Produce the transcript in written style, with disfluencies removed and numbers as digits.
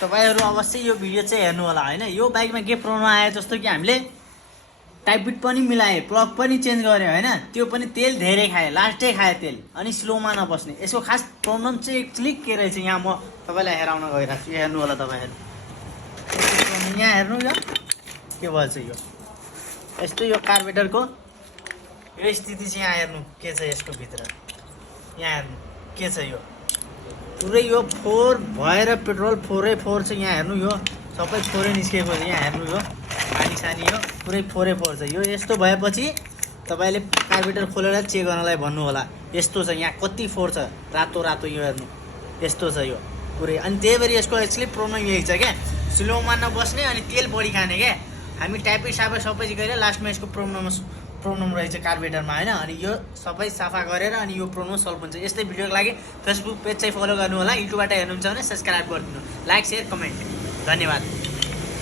तपाईहरु अवश्य यो भिडियो चाहिँ हेर्नु होला हैन। यो बाइकमा के प्रब्लम आयो जस्तो कि हामीले टाइप बिट पनि मिलाए, प्लग पनि चेन्ज गर्यो हैन, त्यो पनि तेल धेरै खाए, लास्टै खाए तेल, अनि स्लोमा नबस्ने। यसको खास प्रब्लम चाहिँ एक्चुअली के रहेछ यहाँ म तपाईलाई हेराउन गइरहेको छु। हेर्नु होला तपाईहरु, यहाँ हेर्नु यो के भएछ। यो यस्तो यो कार्बोरेटरको यो स्थिति चाहिँ यहाँ हेर्नु के छ यसको भित्र। यहाँ हेर्नु के छ, यो पुरै यो फोर भएर पेट्रोल फोरै फोर छ। यहाँ हेर्नु यो सबै फोरै निस्केको छ। यहाँ हेर्नु यो पानी सानी यो पुरै फोरै फोर छ। यो यस्तो भएपछि तपाईले कार्बोरेटर खोलेर चेक गर्नलाई भन्नु होला। यस्तो छ, यहाँ कति फोर छ, रातो रातो यो हेर्नु यस्तो छ यो पुरै। अनि त्यही भएर यसको एक्चुअली प्रब्लम यही छ क्या, स्लोमा नबस्ने अनि तेल बढी खाने क्या। हामी टाइपै सापै सबै गरेर लास्टमा यसको प्रब्लम रहेछ कार्बोरेटरमा हैन। अनि यो सबै सफा गरेर अनि यो प्रब्लम सल्भ हुन्छ। यस्तै भिडियोको लागि फेसबुक पेज चाहिँ फलो गर्नु होला। युट्युबबाट हेर्नुहुन्छ भने सब्स्क्राइब गरिदिनु, लाइक शेयर कमेन्ट। धन्यवाद।